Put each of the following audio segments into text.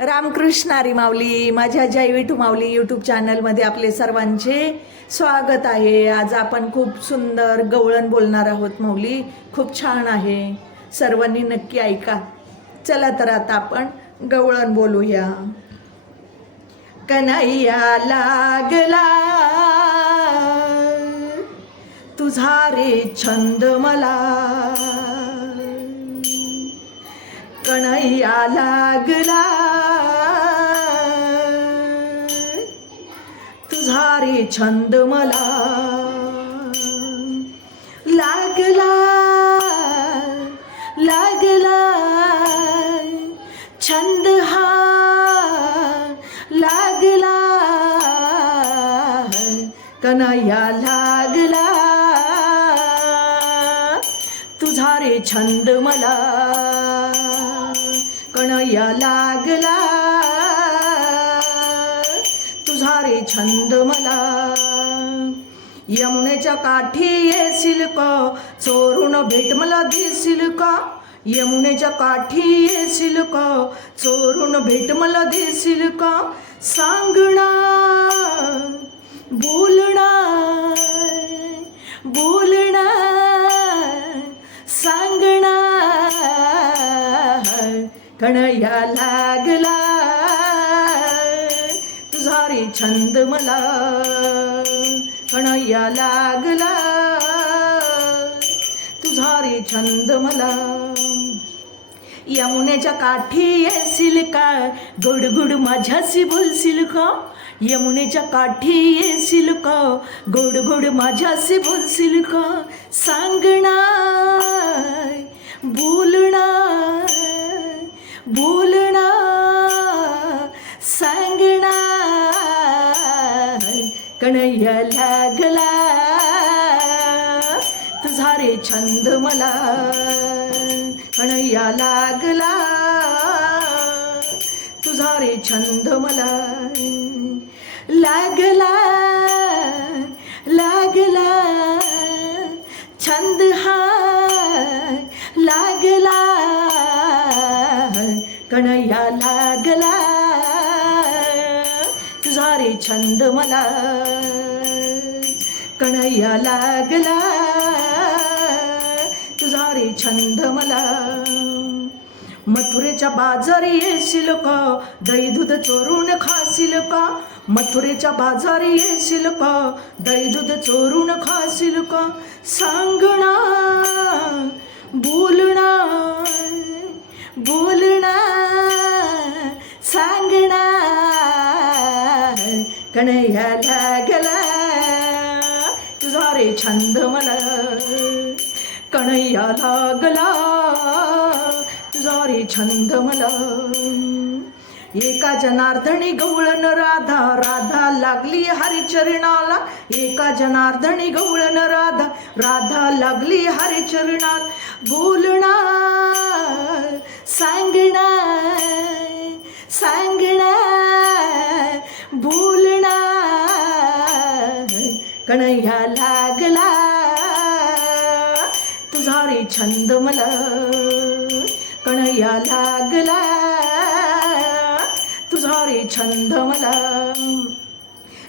रामकृष्णारी माऊली माझ्या जय विठू माऊली यूट्यूब चॅनलमध्ये आपले सर्वांचे स्वागत आहे. आज आपण खूप सुंदर गवळण बोलणार आहोत माऊली. खूप छान आहे. सर्वांनी नक्की ऐका. चला तर आता आपण गवळण बोलूया. कन्हैया लागला. तुझा रे छंद मला. कन्हैया लागला. तुझा छंद मला लागला लागला. छंद हा लागला कन्हैया लागला. तुझा रे छंद मला कन्हैया लागला. छंद मला. यमुनेच्या काठी येशील का? चोरून भेट मला दिसील का? यमुनेच्या काठी येशील का? चोरून भेट मला दिसील का? सांगणार बोलणार बोलणार सांगणार. कणया लागला. तुझा छंद मला कणया लागला. तुझा रे छंद मला. यमुनेच्या काठी येशील का? गोड माझ्याशी बोलशील का? यमुनेच्या काठी येशील का? गोड माझ्याशी बोलशील का? सांगणार बोलणार बोलणार. कणया लागला. तुझा रे छंद मला कणया लागला. तुझा रे छंद मला लागला लागला. छंद हा लागला. कणया लागला. तुझा छंद मला. कणैया लागला. तुझा रे छंद मला. मथुरेच्या बाजारी येशील का? दही दूध चोरून खाशील का? मथुरेच्या बाजारी येशील का? दही दूध चोरून खाशील का? सांगणार बोलणार बोलणार सांग कणया लागला तुझा रे छंद मला कणया लागला तुझा रे छंद मला एका जनार्दनी गवळण राधा राधा लागली हरिचरणाला. एका जनार्दनी गवळण राधा राधा लागली हरिचरणाला. बोलणार सांगणार कणया लागला. तुझा रे छंद मला कणया लागला. तुझा रे छंद मला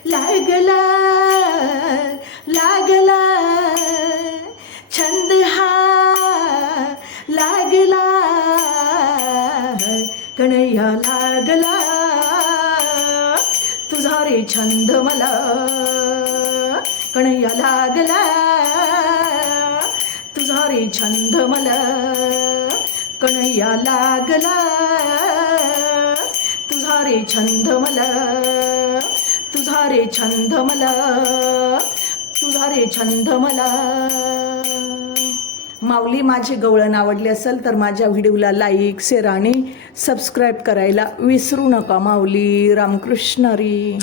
लागला लागला. छंद हा लागला कणया लागला. तुझा रे छंद मला कणया लागला तुझा रे छंद मला कणया लागला तुझा रे छंद मला तुझा रे छंद मला तुझा रे छंद मला. माऊली माझे गवळण आवडले असेल तर माझ्या व्हिडिओला लाईक शेअर आणि सबस्क्राईब करायला विसरू नका माऊली. रामकृष्ण री.